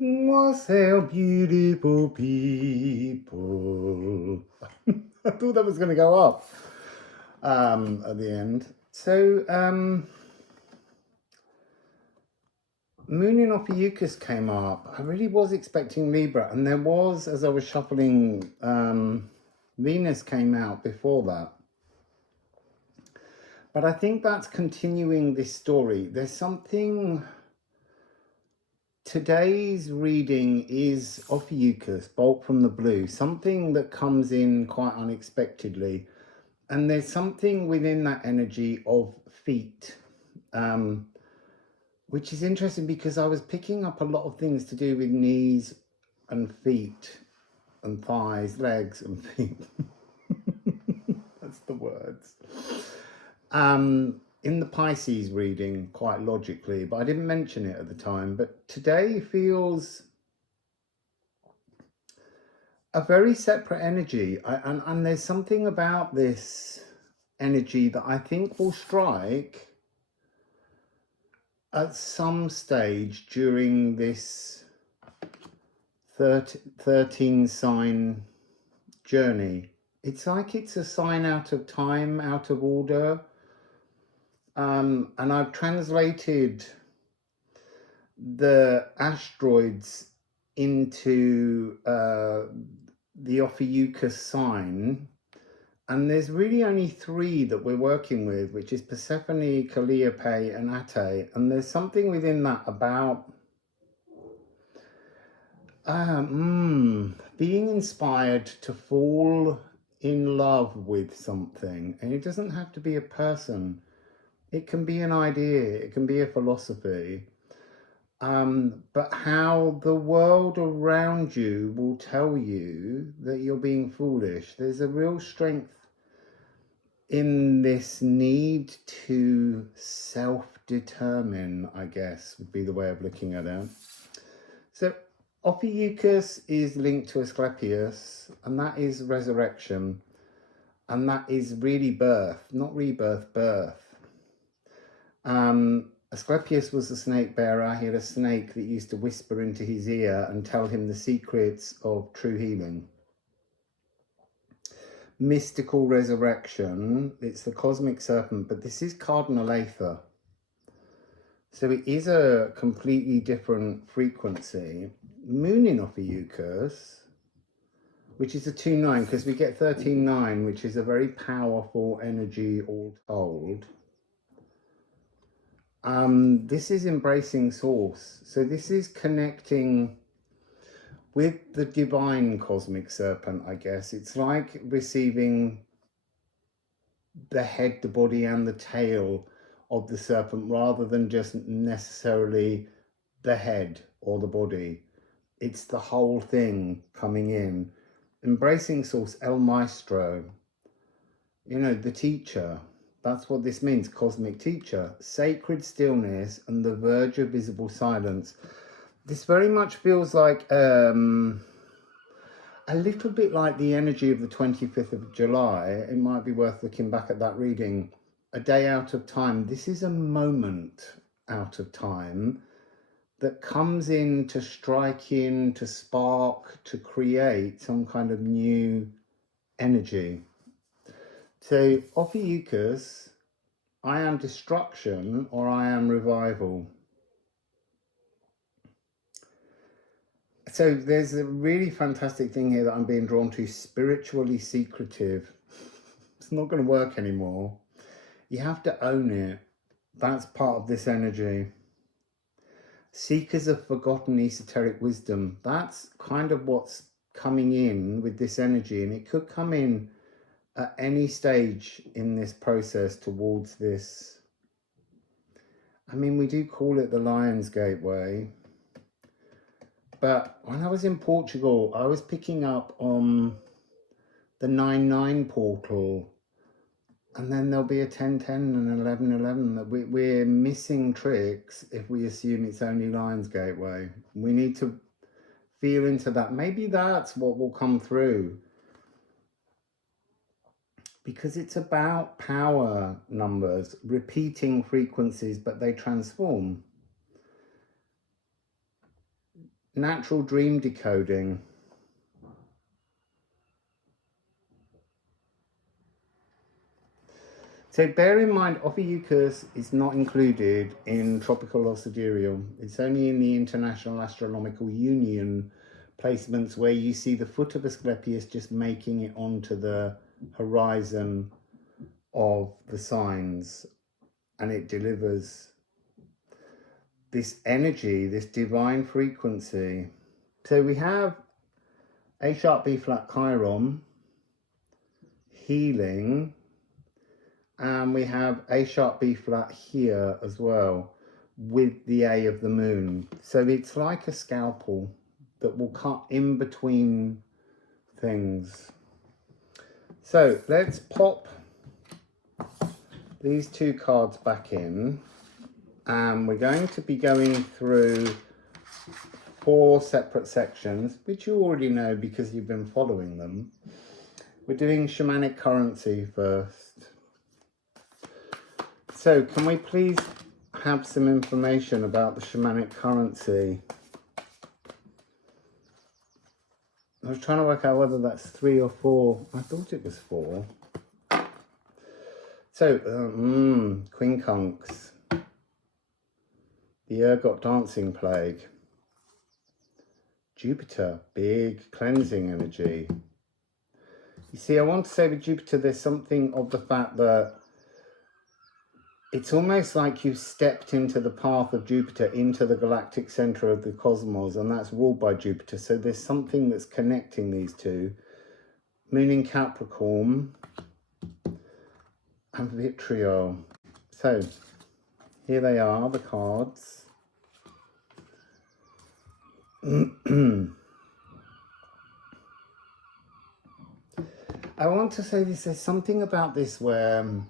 Wassail, beautiful people. I thought that was going to go up at the end. So, Moon in Ophiuchus came up. I really was expecting Libra, and there was, as I was shuffling, Venus came out before that. But I think that's continuing this story. There's something... Today's reading is Ophiuchus, Bolt from the Blue, something that comes in quite unexpectedly. And there's something within that energy of feet, which is interesting because I was picking up a lot of things to do with knees and feet and thighs, legs and feet. That's the words. In the Pisces reading, quite logically, but I didn't mention it at the time. But today feels a very separate energy. And there's something about this energy that I think will strike at some stage during this 13 sign journey. It's like it's a sign out of time, out of order. And I've translated the asteroids into the Ophiuchus sign. And there's really only 3 that we're working with, which is Persephone, Calliope, and Ate. And there's something within that about being inspired to fall in love with something. And it doesn't have to be a person. It can be an idea. It can be a philosophy. But how the world around you will tell you that you're being foolish. There's a real strength in this need to self-determine, I guess, would be the way of looking at it. So Ophiuchus is linked to Asclepius, and that is resurrection, and that is really birth, not rebirth, birth. Asclepius was a snake bearer. He had a snake that used to whisper into his ear and tell him the secrets of true healing. Mystical resurrection, it's the cosmic serpent, but this is cardinal aether. So it is a completely different frequency. Moon in Ophiuchus, which is a 2-9, because we get 13-9, which is a very powerful energy all told. This is embracing source. So this is connecting with the divine cosmic serpent, I guess. It's like receiving the head, the body, and the tail of the serpent rather than just necessarily the head or the body. It's the whole thing coming in. Embracing source, El Maestro, you know, the teacher. That's what this means, cosmic teacher. Sacred stillness and the verge of visible silence. This very much feels like a little bit like the energy of the 25th of July. It might be worth looking back at that reading. A day out of time. This is a moment out of time that comes in to strike in, to spark, to create some kind of new energy. So Ophiuchus, I am destruction or I am revival. So there's a really fantastic thing here that I'm being drawn to, spiritually secretive. It's not going to work anymore. You have to own it. That's part of this energy. Seekers of forgotten esoteric wisdom. That's kind of what's coming in with this energy, and it could come in at any stage in this process towards this. I mean, we do call it the Lion's Gateway. But when I was in Portugal, I was picking up on the 9-9 portal. And then there'll be a 10-10 and 11-11. That we're missing tricks if we assume it's only Lion's Gateway. We need to feel into that. Maybe that's what will come through. Because it's about power numbers, repeating frequencies, but they transform. natural dream decoding. So bear in mind, Ophiuchus is not included in tropical or sidereal. It's only in the International Astronomical Union placements where you see the foot of Asclepius just making it onto the horizon of the signs, and it delivers this energy, this divine frequency. So we have A sharp B flat Chiron, healing, and we have A sharp B flat here as well with the A of the moon. So it's like a scalpel that will cut in between things. So let's pop these two cards back in, and we're going to be going through 4 separate sections, which you already know because you've been following them. We're doing shamanic currency first. So can we please have some information about the shamanic currency? I was trying to work out whether that's 3 or 4. I thought it was 4. So, quincunx. The ergot dancing plague. Jupiter, big cleansing energy. You see, I want to say with Jupiter, there's something of the fact that it's almost like you've stepped into the path of Jupiter, into the galactic center of the cosmos, and that's ruled by Jupiter. So there's something that's connecting these two. Moon in Capricorn and vitriol. So here they are, the cards. I want to say this, there's something about this where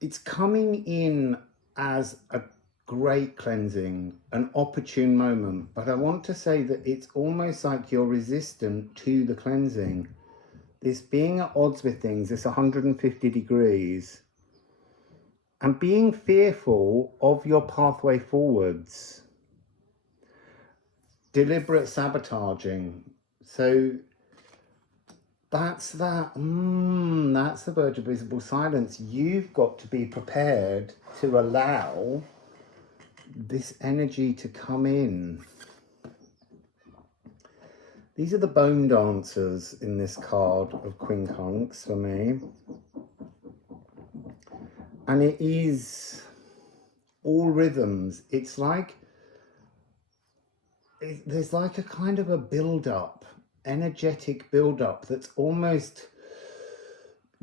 it's coming in as a great cleansing, an opportune moment, but I want to say that it's almost like you're resistant to the cleansing. This being at odds with things, this 150 degrees, and being fearful of your pathway forwards. Deliberate sabotaging. So that's that, that's the verge of visible silence. You've got to be prepared to allow this energy to come in. These are the bone dancers in this card of quincunx for me. And it is all rhythms. It's like, there's like a kind of a build-up, energetic build-up that's almost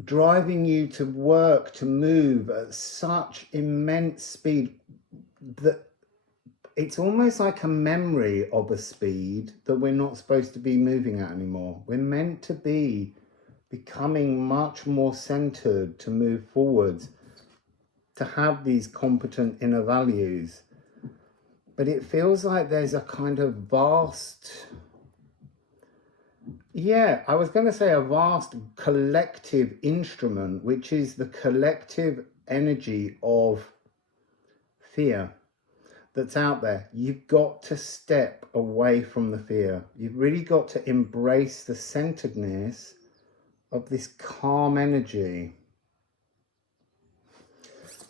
driving you to work, to move at such immense speed that it's almost like a memory of a speed that we're not supposed to be moving at anymore. We're meant to be becoming much more centered to move forwards, to have these competent inner values. But it feels like there's a kind of vast, I was going to say a vast collective instrument, which is the collective energy of fear that's out there. You've got to step away from the fear. You've really got to embrace the centeredness of this calm energy.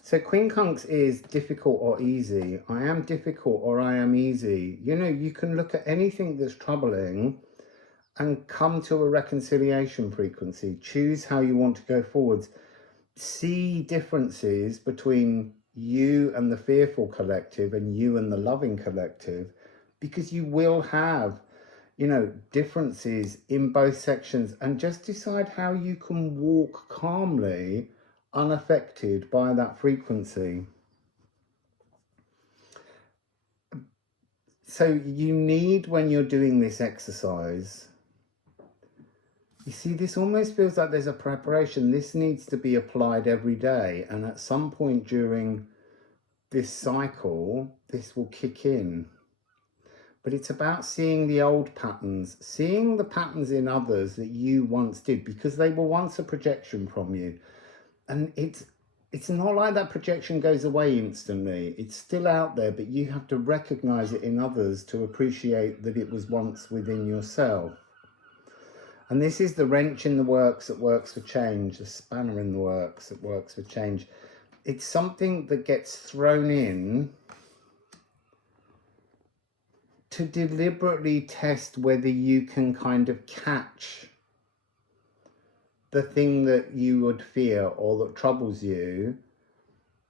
So quincunx is difficult or easy. I am difficult or I am easy. You know, you can look at anything that's troubling and come to a reconciliation frequency. Choose how you want to go forwards. See differences between you and the fearful collective and you and the loving collective, because you will have, you know, differences in both sections, and just decide how you can walk calmly, unaffected by that frequency. So you need, when you're doing this exercise, you see, this almost feels like there's a preparation. This needs to be applied every day, and at some point during this cycle, this will kick in. But it's about seeing the old patterns, seeing the patterns in others that you once did, because they were once a projection from you. And it's it's not like that projection goes away instantly. It's still out there, but you have to recognize it in others to appreciate that it was once within yourself. And this is the wrench in the works that works for change, the spanner in the works that works for change. It's something that gets thrown in to deliberately test whether you can kind of catch the thing that you would fear or that troubles you,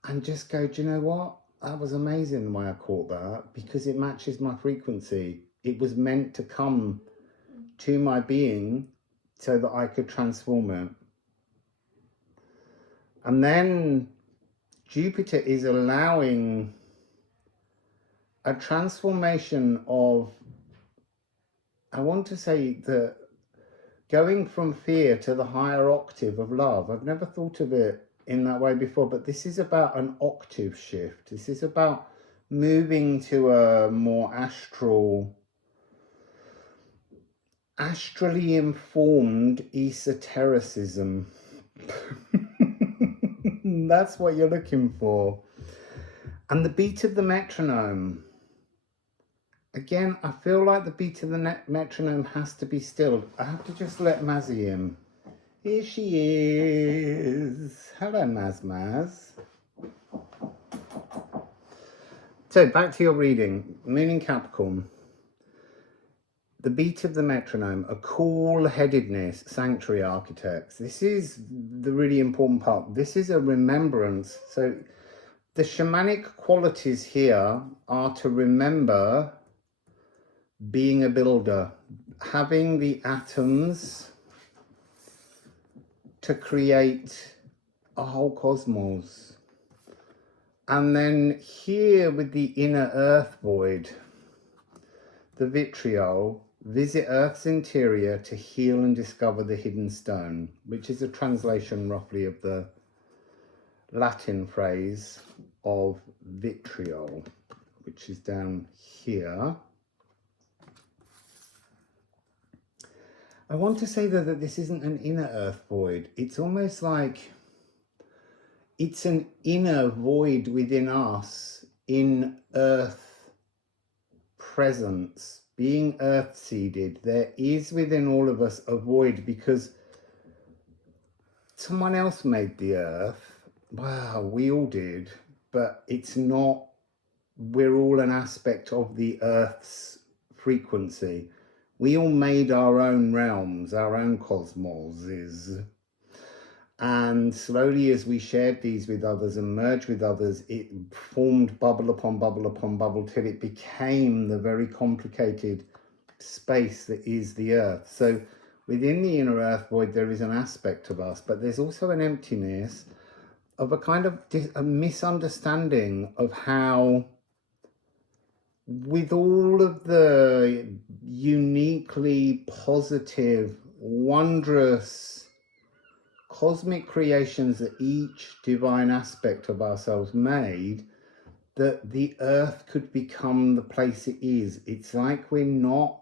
and just go, do you know what? That was amazing the way I caught that, because it matches my frequency. It was meant to come to my being so that I could transform it. And then Jupiter is allowing a transformation of, I want to say, the going from fear to the higher octave of love. I've never thought of it in that way before, but this is about an octave shift. This is about moving to a more astrally informed esotericism. That's what you're looking for. And the beat of the metronome. Again, I feel like the beat of the metronome has to be stilled. I have to just let Mazzy in. Here she is. Hello, Maz. So, back to your reading. Moon in Capricorn. The beat of the metronome, a cool-headedness, sanctuary architects. This is the really important part. This is a remembrance. So, the shamanic qualities here are to remember being a builder, having the atoms to create a whole cosmos. And then here with the inner earth void, the vitriol, visit Earth's interior to heal and discover the hidden stone, which is a translation roughly of the Latin phrase of vitriol, which is down here. I want to say though that this isn't an inner earth void. It's almost like it's an inner void within us in earth presence, being earth seeded. There is within all of us a void because someone else made the earth. Wow, we all did, but it's not, we're all an aspect of the earth's frequency. We all made our own realms, our own cosmoses. And slowly as we shared these with others and merged with others, it formed bubble upon bubble upon bubble till it became the very complicated space that is the earth. So within the inner earth void, there is an aspect of us, but there's also an emptiness of a kind of a misunderstanding of how, with all of the uniquely positive, wondrous cosmic creations that each divine aspect of ourselves made, that the earth could become the place it is. It's like we're not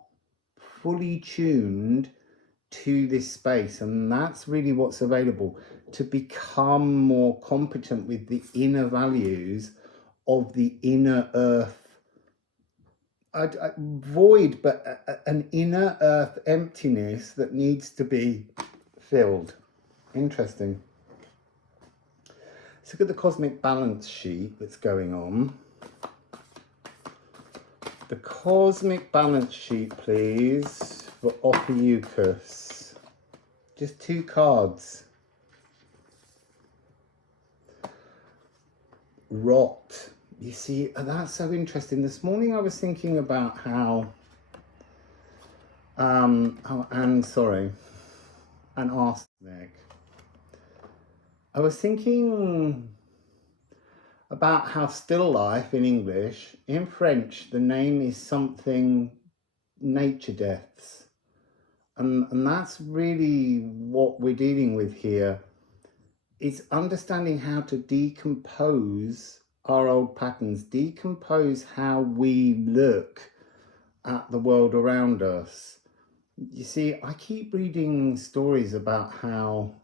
fully tuned to this space, and that's really what's available, to become more competent with the inner values of the inner earth void, but an inner earth emptiness that needs to be filled. Interesting. Let's look at the cosmic balance sheet that's going on. The cosmic balance sheet, please, for Ophiuchus. Just 2 cards. Rot. You see, that's so interesting. This morning I was thinking about how, an arsenic. I was thinking about how still life in English, in French, the name is something nature deaths. And that's really what we're dealing with here. It's understanding how to decompose our old patterns, decompose how we look at the world around us. You see, I keep reading stories about how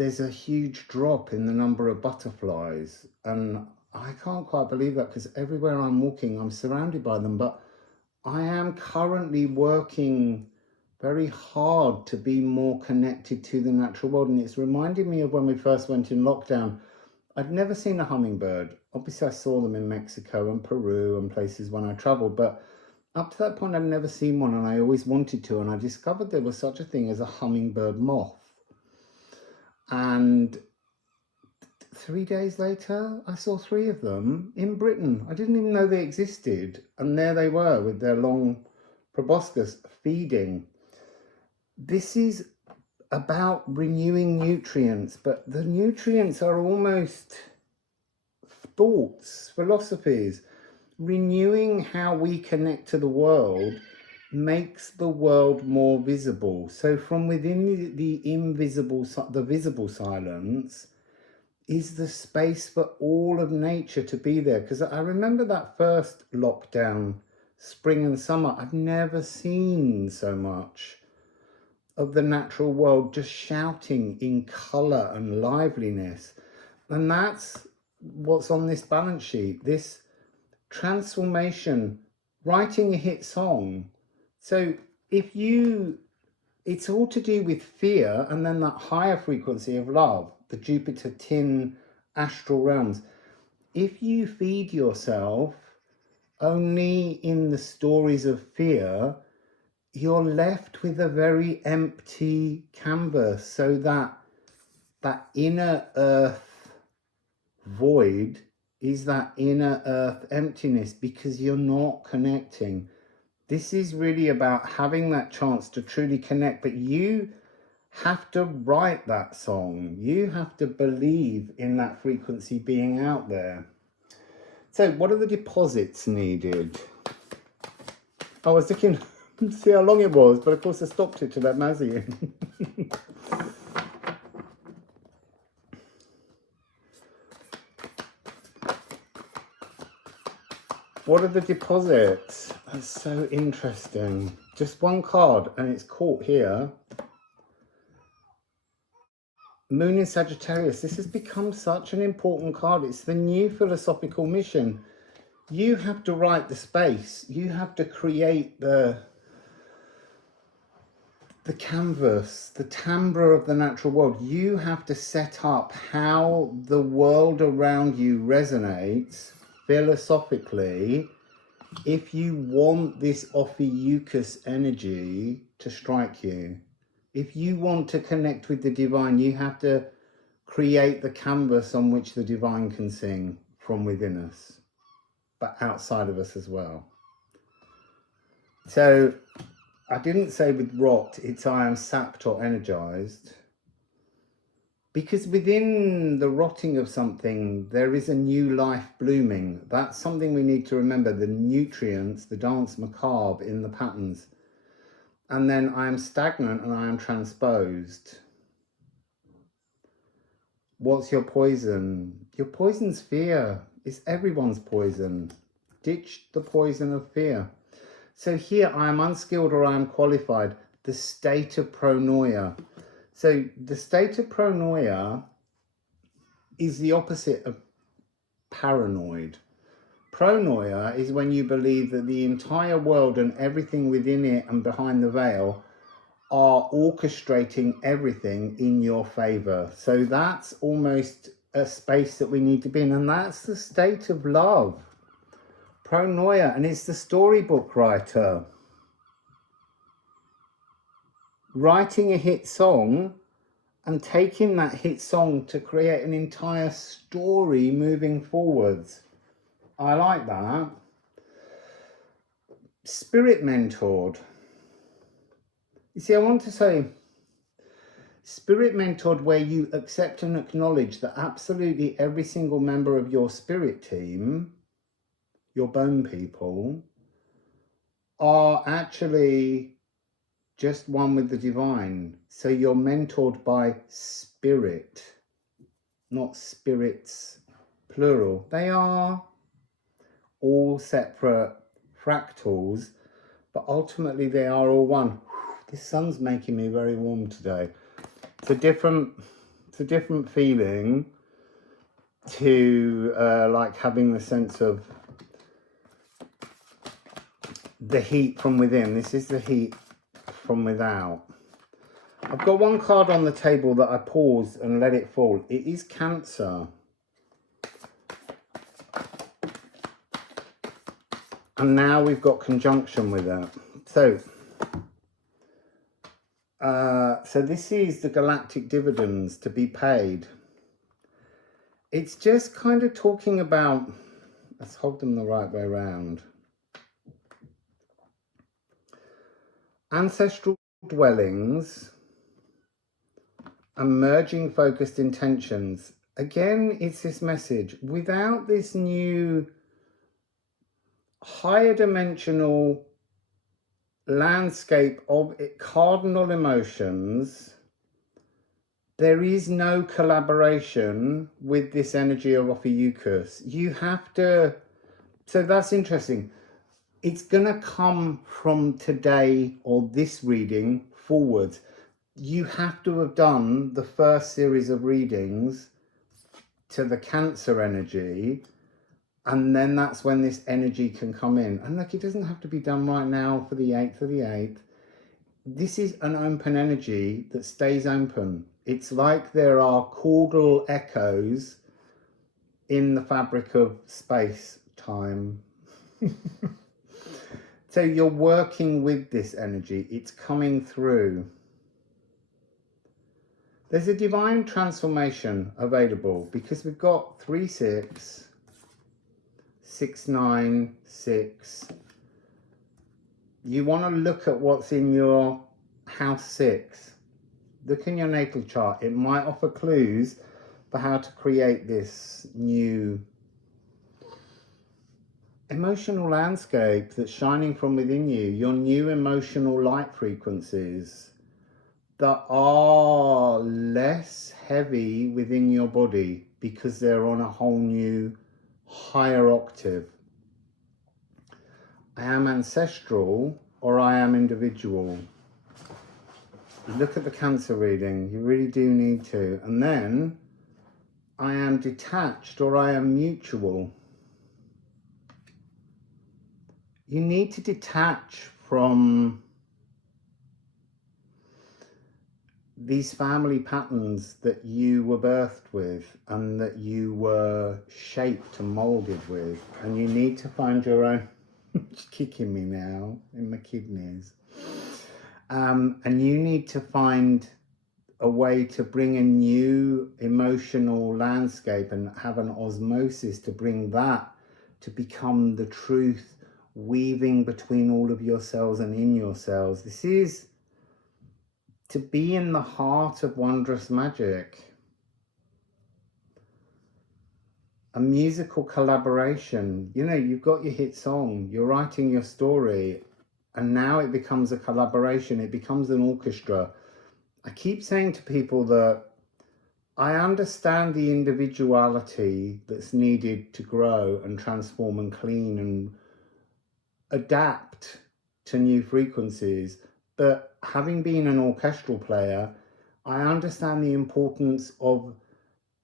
there's a huge drop in the number of butterflies, and I can't quite believe that, because everywhere I'm walking I'm surrounded by them. But I am currently working very hard to be more connected to the natural world, and it's reminded me of when we first went in lockdown. I'd never seen a hummingbird. Obviously I saw them in Mexico and Peru and places when I traveled, but up to that point I'd never seen one, and I always wanted to, and I discovered there was such a thing as a hummingbird moth. And 3 days later, I saw 3 of them in Britain. I didn't even know they existed. And there they were with their long proboscis feeding. This is about renewing nutrients, but the nutrients are almost thoughts, philosophies. Renewing how we connect to the world makes the world more visible. So from within the invisible, the visible silence is the space for all of nature to be there. Because I remember that first lockdown, spring and summer, I've never seen so much of the natural world just shouting in colour and liveliness. And that's what's on this balance sheet, this transformation, writing a hit song. So if you, it's all to do with fear, and then that higher frequency of love, the Jupiter tin astral realms. If you feed yourself only in the stories of fear, you're left with a very empty canvas. So that inner earth void is that inner earth emptiness, because you're not connecting. This is really about having that chance to truly connect, but you have to write that song. You have to believe in that frequency being out there. So what are the deposits needed? I was looking to see how long it was, but of course I stopped it to let Mazzy in. What are the deposits? That's so interesting. Just one card, and it's caught here. Moon in Sagittarius. This has become such an important card. It's the new philosophical mission. You have to write the space. You have to create the canvas, the timbre of the natural world. You have to set up how the world around you resonates philosophically if you want this Ophiuchus energy to strike you. If you want to connect with the divine, you have to create the canvas on which the divine can sing from within us, but outside of us as well. So I didn't say with rot, it's I am sapped or energized, because within the rotting of something, there is a new life blooming. That's something we need to remember, the nutrients, the dance macabre in the patterns. And then I am stagnant and I am transposed. What's your poison? Your poison's fear. It's everyone's poison. Ditch the poison of fear. So here I am unskilled or I am qualified. The state of pronoia. So the state of pronoia is the opposite of paranoid. Pronoia is when you believe that the entire world and everything within it and behind the veil are orchestrating everything in your favor. So that's almost a space that we need to be in, and that's the state of love. Pronoia, and it's the storybook writer writing a hit song and taking that hit song to create an entire story moving forwards. I like that. Spirit mentored. You see, I want to say spirit mentored, where you accept and acknowledge that absolutely every single member of your spirit team, your bone people, are actually just one with the divine. So you're mentored by spirit, not spirits, plural. They are all separate fractals, but ultimately they are all one. This sun's making me very warm today. It's a different It's a different feeling to like having the sense of the heat from within. This is the heat from without. I've got one card on the table that I paused and let it fall. It is Cancer. And now we've got conjunction with it. So this is the galactic dividends to be paid. It's just kind of talking about, let's hold them the right way around. Ancestral dwellings, emerging focused intentions. Again, it's this message. Without this new higher dimensional landscape of cardinal emotions, there is no collaboration with this energy of Ophiuchus. You have to, so that's interesting. It's going to come from today or this reading forwards. You have to have done the first series of readings to the Cancer energy, and then that's when this energy can come in. And look, it doesn't have to be done right now for the 8th of the 8th. This is an open energy that stays open. It's like there are caudal echoes in the fabric of space-time. So you're working with this energy. It's coming through. There's a divine transformation available because we've got 3, 6, 6, 9, 6. You want to look at what's in your house 6. Look in your natal chart. It might offer clues for how to create this new emotional landscape that's shining from within you, your new emotional light frequencies that are less heavy within your body because they're on a whole new higher octave. I am ancestral or I am individual. Look at the Cancer reading, you really do need to. And then I am detached or I am mutual. You need to detach from these family patterns that you were birthed with and that you were shaped and molded with. And you need to find your own, it's kicking me now in my kidneys. And you need to find a way to bring a new emotional landscape and have an osmosis to bring that to become the truth, weaving between all of your cells and in your cells. This is to be in the heart of wondrous magic. A musical collaboration. You know, you've got your hit song, you're writing your story, and now it becomes a collaboration, it becomes an orchestra. I keep saying to people that I understand the individuality that's needed to grow and transform and clean and adapt to new frequencies, but having been an orchestral player, I understand the importance of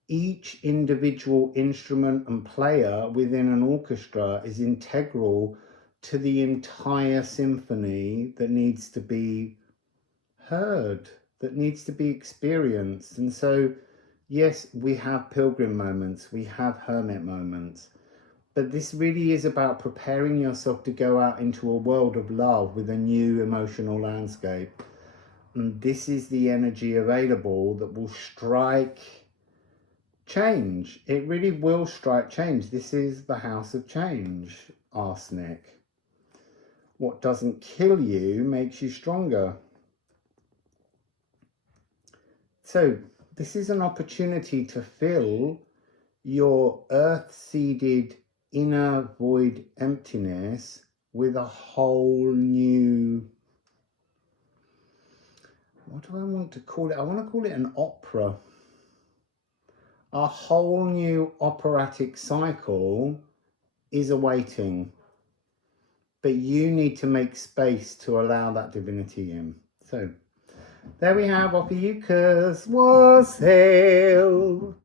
each individual instrument and player within an orchestra is integral to the entire symphony that needs to be heard, that needs to be experienced. And so, yes, we have pilgrim moments, we have hermit moments, but this really is about preparing yourself to go out into a world of love with a new emotional landscape. And this is the energy available that will strike change. It really will strike change. This is the house of change, arsenic. What doesn't kill you makes you stronger. So this is an opportunity to fill your earth-seeded inner void emptiness with a whole new, what do I want to call it? I want to call it an opera. A whole new operatic cycle is awaiting, but you need to make space to allow that divinity in. So There we have Ophiuchus, Wassail.